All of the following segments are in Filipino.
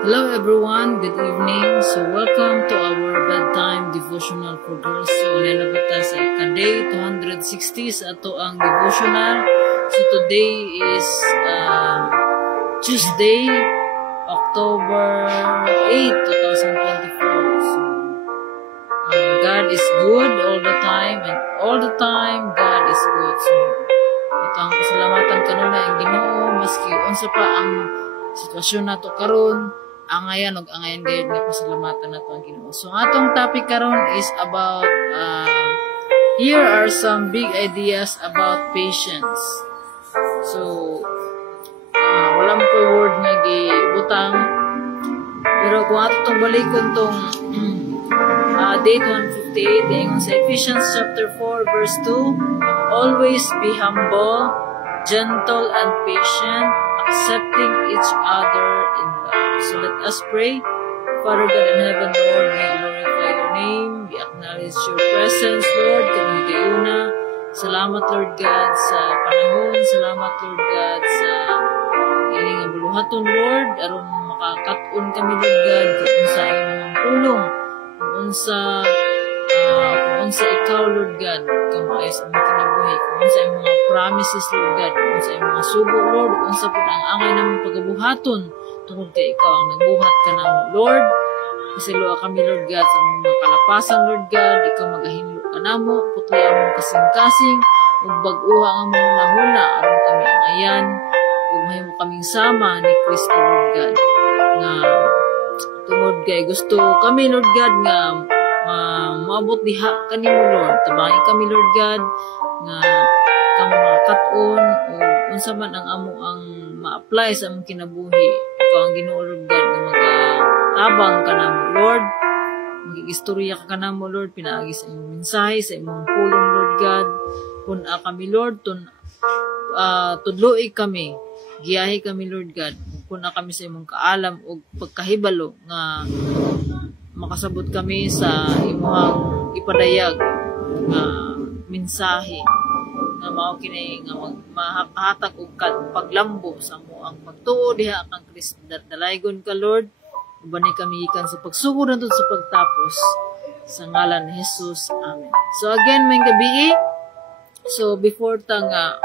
Hello everyone, good evening. So welcome to our bedtime devotional for girls. So nilabot ta sa ika-day 260 sa ato ang devotional. So today is Tuesday, October 8, 2024. So God is good all the time, and all the time God is good. So ito ang pasalamatan kanuna ang Ginoo maski unsa pa ang sitwasyon nato karon. Angayan og angayan gayud nga pasalamatan nato ang Ginoo. So atong topic karon is about here are some big ideas about patience. So wala mo koy word nga gibutang, pero kung ato tong balikon tong date 158 ingon sa Ephesians chapter 4 verse 2, always be humble, gentle and patient, accepting each other in love. So let us pray. Father God in heaven, Lord, we glorify your name. We acknowledge your presence, Lord. Kami kayo na. Salamat, Lord God, sa panahon. Salamat, Lord God, sa ining buluhaton, Lord. Aron makakatun kami, Lord God, kung sa imong tulong. Kung sa ikaw, Lord God, kamayos ang kinabuhi. Kung sa imong mga promises, Lord God. Kung sa imong mga sugo, Lord. Kung sa ang angay namang pagabuhaton. Tungkol kay ikaw ang nagbuhat ka na mo, Lord. Kasi luwa kami, Lord God, sa mga kalapasan, Lord God. Ikaw magahinlo ka na mo. Putli ang mong kasing-kasing. Ug bag-uha ang mong nahuna. Aron kami ang ayan. Ug mahimo kaming sama ni Kristo, Lord God. Nga tungod kay gusto kami, Lord God, nga maabot diha kanimo, Lord. Tabangi kami, Lord God, nga kamo makaton o unsa man ang amo ang ma-apply sa among kinabuhi. Ikaw ang Ginoo, Lord God, nga magatabang ka namo, Lord. Magigistorya ka namo, Lord, pinaagi sa imong mensahe, sa imong pulong, Lord God. Puna kami, Lord, tudloi kami, giyahi kami, Lord God. Puna kami sa imong kaalam o pagkahibalo nga makasabot kami sa imong ipadayag nga mensahe nga mao kini nga mahatag og paglambo sa mo ang pagtuo diha kang Kristo. Dalaygon ka, Lord, ubanay kami ikan sa pagsugod natud sa pagtapos sa ngalan ni Jesus. Amen. So again, may gabi. So before tanga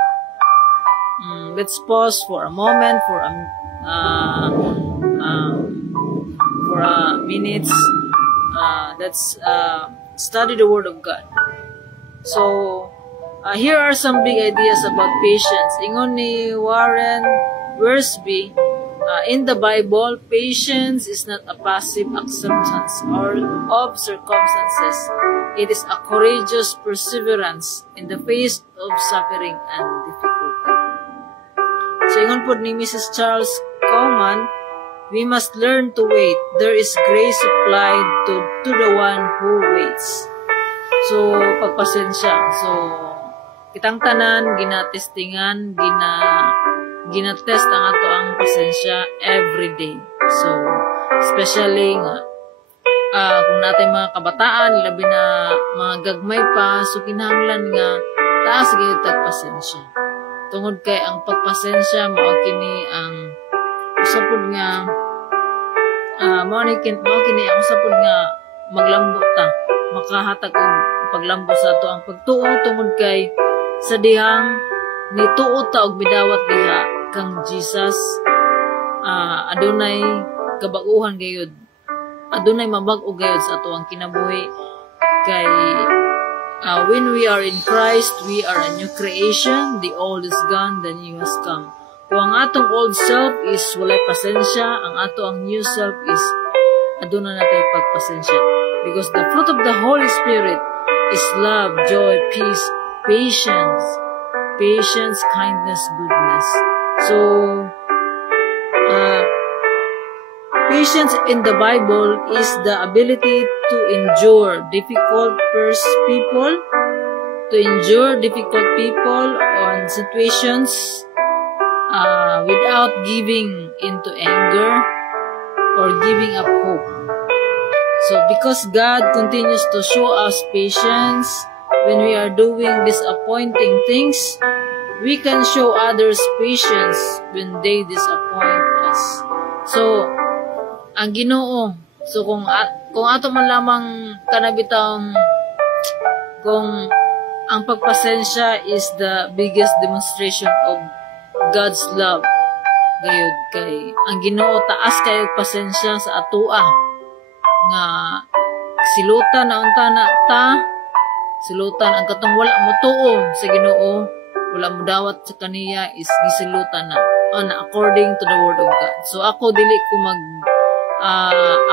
let's pause for a moment for minutes. Let's study the Word of God. So here are some big ideas about patience. Ingon ni Warren Wiersbe, in the Bible, patience is not a passive acceptance of circumstances. It is a courageous perseverance in the face of suffering and difficulty. So ingon po ni Mrs. Charles Coleman, we must learn to wait. There is grace supplied to the one who waits. So pagpasensya. So kitang tanan ginatestingan, ginatest ang ato ang pasensya every day. So especially nga kung natin mga kabataan, labi na mga gagmay pa, so kinahanglan nga taas gyud tag pasensya. Tungod kay ang pagpasensya mao kini ang usapod nga mao kini ang usapod nga maglambo ta, makahatag og paglambo sa ato ang pagtuo. Tungod kay sa dihang nituo ta og bidawat diha kang Jesus, adunay kabaguhan gayud, adunay mabag-o gayud sa ato ang kinabuhi. Kay when we are in Christ, we are a new creation. The old is gone, the new has come. Kung ang atong old self is walay pasensya, ang ato ang new self is aduna natay pagpasensya. Because the fruit of the Holy Spirit is love, joy, peace, patience, kindness, goodness. So patience in the Bible is the ability to endure difficult people on situations without giving into anger or giving up hope. So because God continues to show us patience when we are doing disappointing things, we can show others patience when they disappoint us. So ang Ginoo. So kung ato man lamang kanabitang kung ang pagpasensya is the biggest demonstration of God's love. Gayud kay ang Ginoo taas kayo pasensya sa atoa nga silutan na unta na ta, silutan ang katong wala mo tuo sa Ginoo, wala mo dawat sa kaniya is gisilutan na according to the word of God. So ako dili ko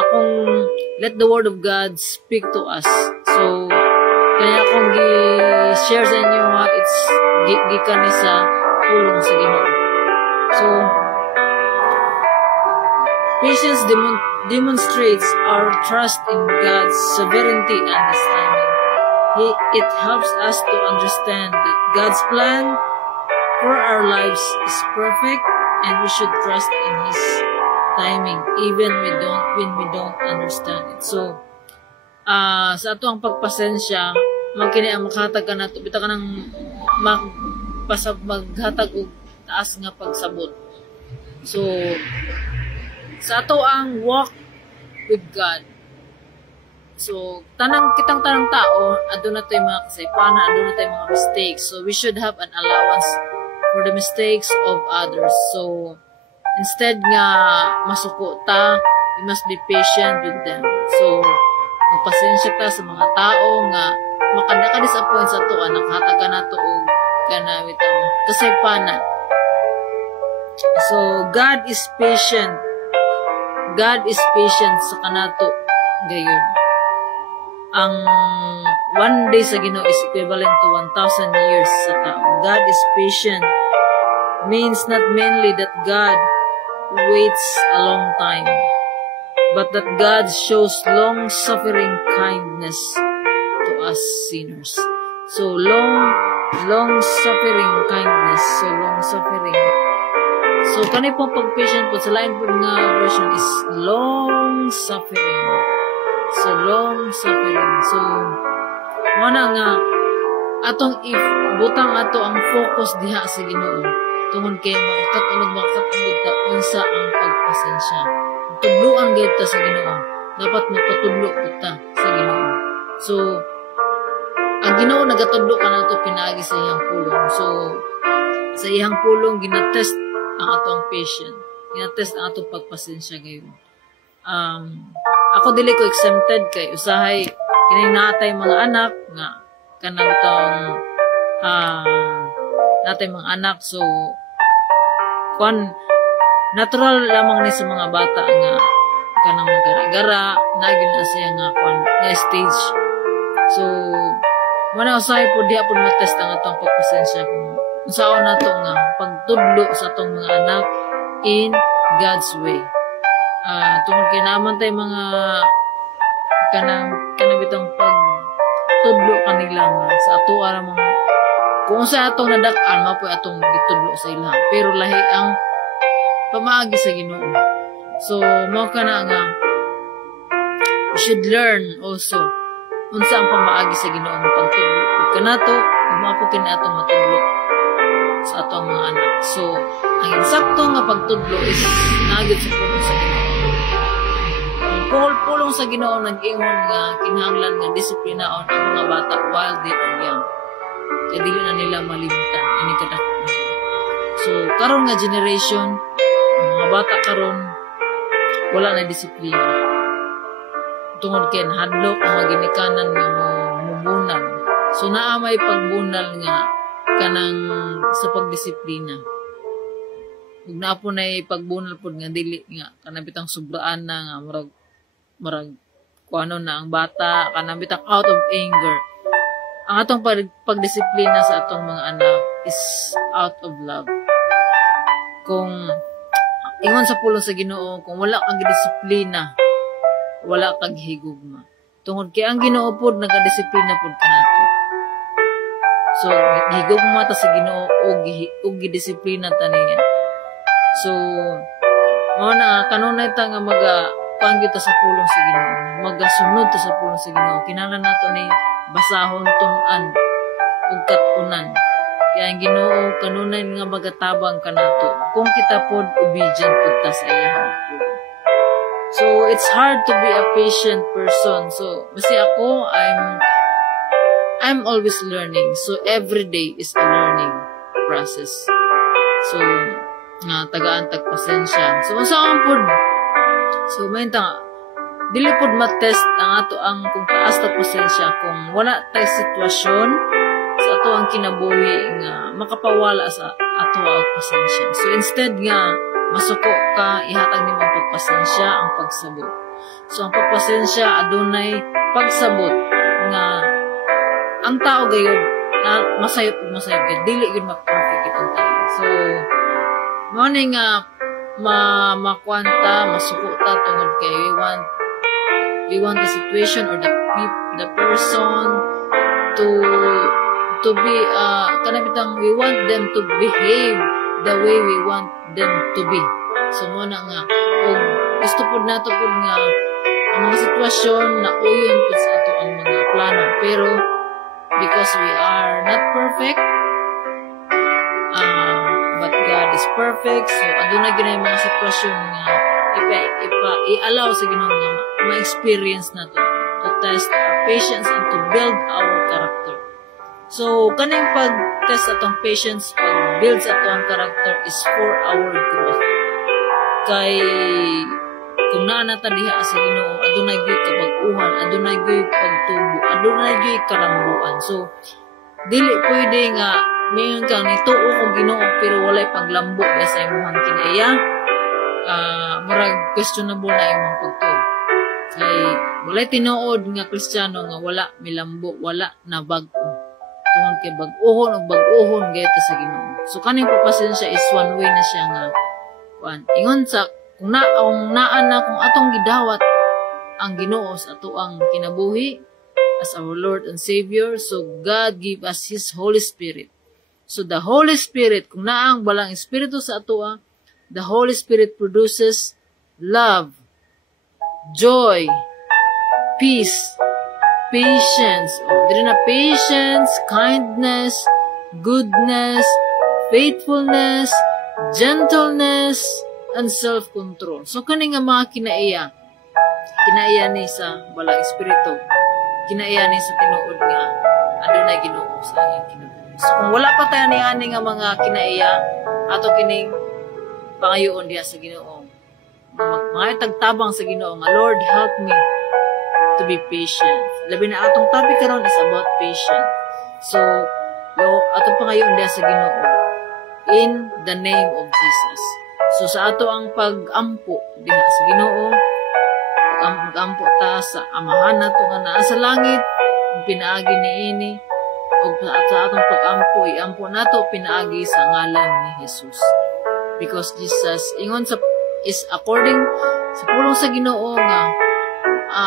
akong let the word of God speak to us. So kaya akong gi-share sa inyo nga it's gikan ni sa pulong sa Ginoo. So patience demonstrates our trust in God's sovereignty and His timing. It helps us to understand that God's plan for our lives is perfect and we should trust in His timing even when we don't understand it. So, sa ato ang pagpasensya, magkini ang makatag ka na ito, bita ka ng maghatag o taas nga pagsabot. So, sa ato ang walk with God. So, kitang tanang tao, adun na tayo mga kasaypanan, adun na tayo mga mistakes. So, we should have an allowance for the mistakes of others. So, instead nga masuko ta, we must be patient with them. So, magpasensya ta sa mga tao nga makadaka-disappoint sa to, nakatag ka na to o kanawit ang kasaypanan. So, God is patient. God is patient sa kanato gayon. Ang one day sa Ginoo is equivalent to 1,000 years sa tao. God is patient means not mainly that God waits a long time, but that God shows long-suffering kindness to us sinners. So long-suffering kindness. So long-suffering. So kanay pong pag-patient po sa lain po nga version is long-suffering. So long-suffering. So muna nga atong if butang ato ang focus diha sa Ginoo tungod kay makatulog ta unsa ang pagpasensya. Tudloan gyud ta sa Ginoo. Dapat magpatudlo pud ta sa Ginoo. So ang Ginoo nagatudlo kanato pinaagi sa iyang pulong. So sa iyang pulong ginatest ang atong patient. Ginatest ang atong pagpasensya gayon. Ako dili ko exempted kay usahay kining natay mga anak nga kanang tong natay mga anak. So natural lamang ni sa mga bata nga kanang magara-gara nagin na siya nga nga stage. So muna usahay po diha po matest ang atong pagpasensya kung unsaon nato nga pagtudlo sa atong mga anak in God's way. Tungkol kay naman tayo mga kanabitang pagtudlo kanila nga sa ato aramang kung sa atong nadak-an mapoy atong gitudlo sa ilang pero lahi ang pamaagi sa Ginoo. So mao kana nga we should learn also unsa ang pamaagi sa Ginoo nga pagtudlo kanato mapo kini atong matudlo sa atong mga anak. So ang insakto nga pagtudlo is nagid sa pulong sa Ginoo. Pulong sa Ginoo nag-ingon nga kinahanglan nga disiplinaon ang mga bata while they are young. Kaya dili na nila malimutan ini kadako. So karon nga generation, ang mga bata karon wala na disiplina. Tungod kay hadlok ang mga ginikanan nga mubunal. So naa may pagbunal nga kanang sa pagdisiplina. Ug naa po nay pagbunal pod nga dili nga kanang bitang sobraan na nga marag kuano na ang bata kanang bitang out of anger. Ang atong pagdisiplina sa atong mga anak is out of love. Kung ingon sa pulong sa Ginoo, kung wala kang disiplina, wala kang higugma. Tungod kay ang Ginoo pod nagadisiplina pod kanato. So higugma ta sa Ginoo og gidisiplina ta niya. So mao na kanunay ta nga panggit sa pulong sa Ginoo, magasunod ta sa pulong sa Ginoo. Kinahanglan nato ni basahon tun-an ug kat-unan. Kaya ang Ginoo kanunay nga magatabang kanato kung kita pod obedient pud ta sa iyang pulong. So it's hard to be a patient person. So kasi ako, I'm always learning. So every day is a learning process. So tagaan tag pasensya. So unsaan pod? So may dili pod ma-test ang ato ang kung taas ta pasensya kung wala tay sitwasyon sa ato ang kinabuhi nga makapawala sa ato ang pasensya. So instead nga masuko ka, ihatag nimo ang pagpasensya, ang pagsabot. So ang pagpasensya adunay pagsabot nga ang tao gayud na masayot gayud dili gyud ma-perfect itong tao. So mao ni nga makwanta masuko ta tungod kay we want the situation or the person to be kanabitang we want them to behave the way we want them to be. So mo na nga og gusto pud nato pud nga ang mga sitwasyon na uyon pud sa ato ang mga plano, pero because we are not perfect, but God is perfect, so aduna gyud mga sitwasyon nga i-allow sa Ginoo nga ma-experience nato to test our patience and to build our character. So kaning pag-test atong patience, pag-build sa atong character is for our growth. Kay kung naa ta diha sa Ginoo, adunay gyud kabag-uhan, adunay gyud pagtubo, adunay gyud kalambuan. So dili pwede nga mayon kang nituo kung Ginoo pero walay paglambo sa imong kinaiya. Murag questionable na imong pagtuo. Kay walay tinuod nga Kristiyano nga wala milambo, wala na bag-o. Tungod kay bag-ohon o bag-ohon gayta sa Ginoo. So kaning pasensya is one way na siya nga ingon sa kung naan na kung atong gidawat ang Ginoo sa ato ang kinabuhi as our Lord and Savior, so God give us His Holy Spirit. So the Holy Spirit, kung naang balang Espiritu sa ato, the Holy Spirit produces love, joy, peace, patience, dili na patience, kindness, goodness, faithfulness, gentleness, and self-control. So kani nga mga kinaiya ni sa balang espiritu, kinaiya ni sa tinuod nga adunay Ginoo sa iyang kinabuhi. So kung wala pa tayo ani nga mga kinaiya ato kining pangayoon diha sa Ginoo, mga tagtabang sa Ginoo nga Lord, help me to be patient. Labi na atong topic karon is about patience. So atong pangayoon diha sa Ginoo in the name of Jesus. So sa ato ang pag-ampo diha sa Ginoo, pag-ampo ta sa Amahan nato nga naa sa langit, pinaagi niini, ug sa atong pag-ampo iampo nato pinaagi sa ngalan ni Jesus. Because Jesus ingon sa is according sa pulong sa Ginoo nga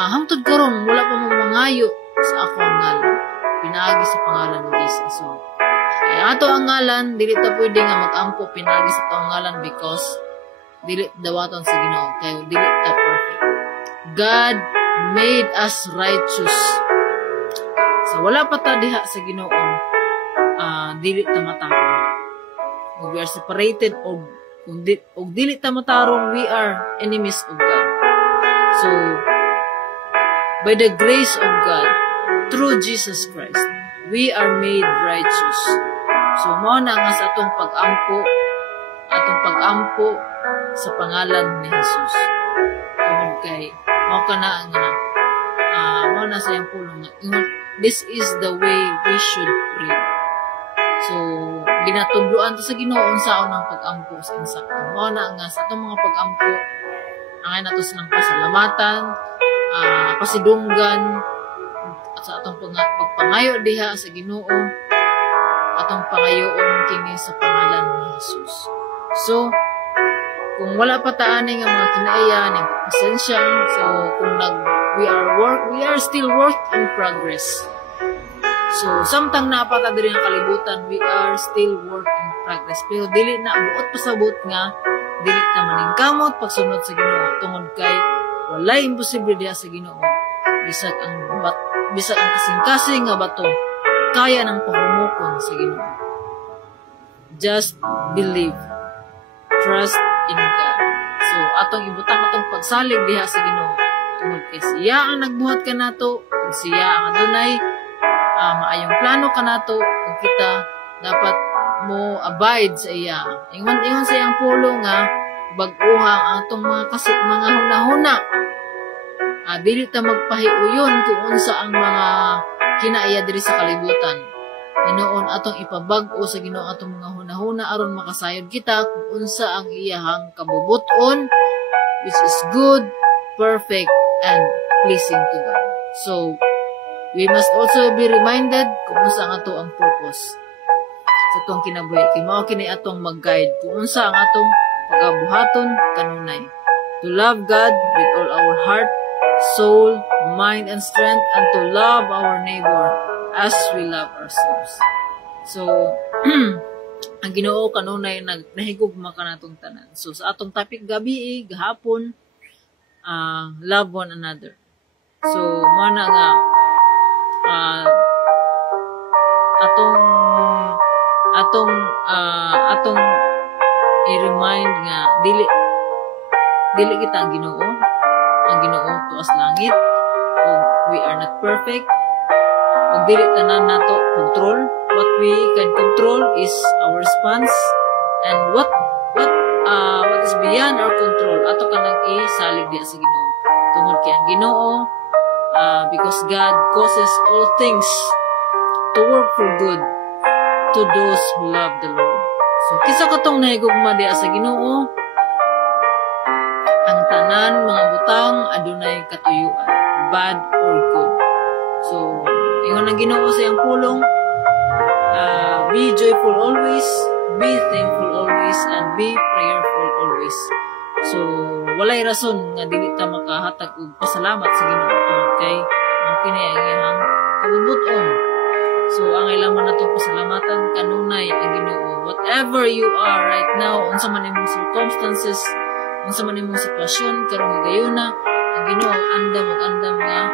hangtod karon wala pa mangayo sa ako ang ngalan, pinaagi sa pangalan ni Jesus. So kaya ato ang ngalan, dili ta pwede nga mag-ampo pinagi sa atong ngalan because dili dawaton sa Ginoo, kay dili ta perfect. God made us righteous. So wala pa ta diha sa Ginoo, dili ta matarong. We are separated og dili ta matarong, we are enemies of God. So by the grace of God through Jesus Christ, we are made righteous. So, mao na nga sa atong pag-ampo sa pangalan ni Jesus. Tungod kay, mao ka na nga, mao na sa iyang pulong nga, this is the way we should pray. So, ginatudloan to sa Ginoo unsaon ang pag-ampo sa insakto. Mao na nga sa atong mga pag-ampo, angay nato silang pasalamatan, pasidunggan, at sa atong pagpangayo diha sa Ginoo, atong pangayoon kini sa pangalan ni Jesus. So kung wala pa taani nga mga kinaiya ning pasensya, so kung we are still work in progress. So samtang napata diri nga kalibutan, we are still work in progress, pero dili na buot pasabot nga dili ta maningkamot pagsunod sa Ginoo, tungod kay walay imposible diha sa Ginoo. Bisag ang kasing-kasing nga bato kaya ng pahumukon sa Ginoo. Just believe, trust in God. So atong ibutang atong pagsalig diha sa Ginoo. Tungod kay siya ang nagbuhat kanato, ug siya ang adunay maayong plano kanato, ug kita dapat mo abide sa iya. Ingon sa iyang pulo nga bag-uha ang atong mga hunahuna. Dili ta magpahiuyon kung unsa ang mga kinaiya diri sa kalibutan. Hinoon atong ipabag-o sa Ginoo atong mga hunahuna aron makasayod kita kung unsa ang iyahang kabubuton, which is good, perfect, and pleasing to God. So, we must also be reminded kung unsa ang ato ang purpose sa atong kinabuhi. Kay mao kini atong mag-guide kung unsa ang atong pagabuhaton kanunay. To love God with all our heart, soul, mind, and strength, and to love our neighbor as we love ourselves. So, ang Ginoo kanunay nahigugma kanatong tanan. So, sa atong topic gabi, gahapon, love one another. So, mana nga, atong i-remind nga dili kita ang Ginoo tuas langit, ug we are not perfect, ug dili tanan nato control. What we can control is our response, and what is beyond our control ato kanang isalig diha sa Ginoo. Tungod kay ang Ginoo, because God causes all things to work for good to those who love the Lord. So, kisa katong nahigugma diha sa Ginoo, ang tanan mga butang adunay katuyuan, bad or good. So, ingon ang Ginoo sa iyang pulong, be joyful always, be thankful always, and be prayerful always. So, walay rason nga dili ta makahatag og pasalamat sa Ginoo tungod kay ang kini ang iyang kabubuton. So, ang ilaman nato pasalamatan kanunay ang Ginoo. Whatever you are right now, unsa man imong circumstances, unsa man imong sitwasyon karong gayuna, ang Ginoo andam nga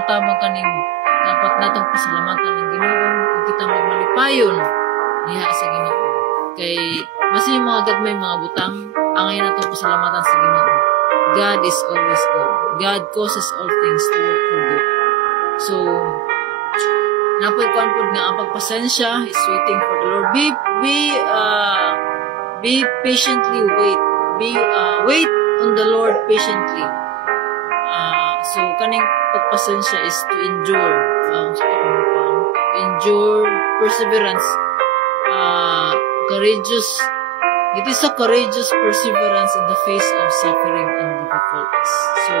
mutabang kanimo. Dapat natong pasalamatan ang Ginoo ug kita magmalipayon diha sa Ginoo. Kay basi mga gagmay mga butang, angay natong pasalamatan sa Ginoo. God is always good. God causes all things to work for good. So, napoy kuan pud nga ang pagpasensya is waiting for the Lord. Be patiently wait. Wait on the Lord patiently. So kaning pagpasensya is to endure. Endure, perseverance, courageous. It is a courageous perseverance in the face of suffering and difficulties. So,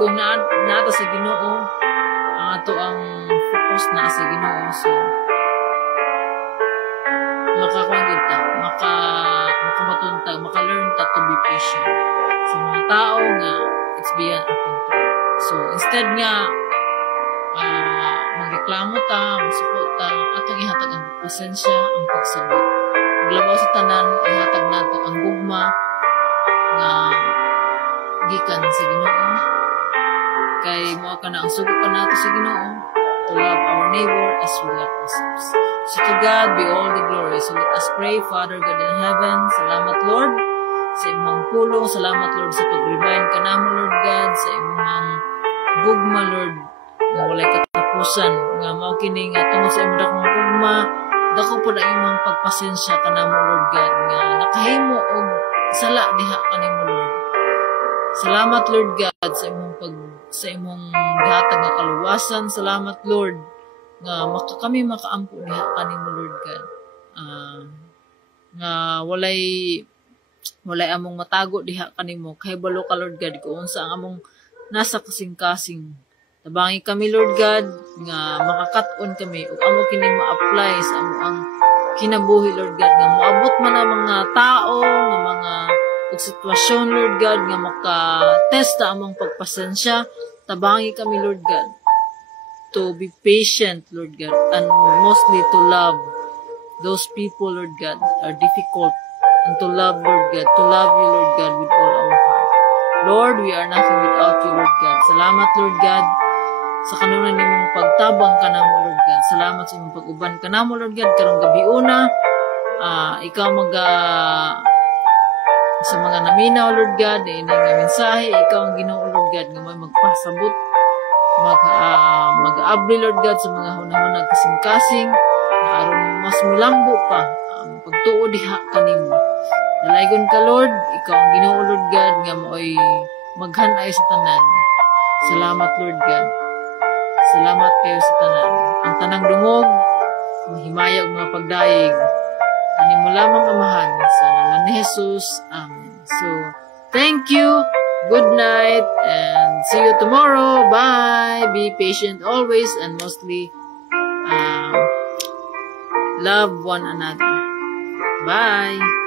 kung naata sa Ginoo, ang ato ang focus na sa Ginoo, so makabatuntag, maka-learn ta to be patient sa mga tao nga it's beyond our control. So instead nga magreklamo ta, masupot ta, atong ihatag ang pasensya, ang pagsabot. Maglabaw sa tanan, ihatag nato ang gugma nga gikan sa Ginoo. Kay mao ka na ang sugo ka nato sa Ginoo, to love our neighbor as we love ourselves. So to God be all the glory. So let us pray. Father God in heaven, salamat Lord sa imong pulong. Salamat Lord sa pag-remind ka namo Lord God sa imong gugma Lord nga walay katapusan nga mao kini nga tungod sa imong dakong gugma, dako pud ang imong pagpasensya ka namo Lord God nga nakahimo og sala diha kanimo Lord. Salamat Lord God sa imong gihatag nga kaluwasan. Salamat Lord nga kami makaampo diha kanimo Lord God. Nga walay among matago diha kanimo kay balo ka Lord God kung unsa ang among nasa kasing-kasing. Tabangi kami Lord God nga makakat-on kami ug amo kini ma-apply sa amo ang kinabuhi Lord God nga moabot man ang mga tao nga mga sitwasyon Lord God nga maka-test ta among pagpasensya. Tabangi kami Lord God to be patient Lord God and mostly to love those people Lord God are difficult, and to love Lord God, to love you Lord God with all our heart. Lord, we are nothing without you Lord God. Salamat Lord God sa kanunan nimong pagtabang ka namo Lord God. Salamat sa imong pag-uban ka namo Lord God karong gabi una. Ikaw Sa mga naminaw, Lord God, na ining mensahe, ikaw ang Ginoo, Lord God, nga may magpasabot, mag-aabli, Lord God, sa mga hunahunag kasing-kasing, na aron mas mulambo pa, ang pagtuo diha kanimo. Dalaygon ka, Lord, ikaw ang Ginoo, Lord God, nga mo'y maghanay sa tanan. Salamat, Lord God. Salamat kayo sa tanan. Ang tanang dungog, mahimayag mga pagdayeg, kanimo lamang amahan, sa ngalan ni Jesus. Amen. So, thank you, good night, and see you tomorrow. Bye! Be patient always, and mostly, love one another. Bye!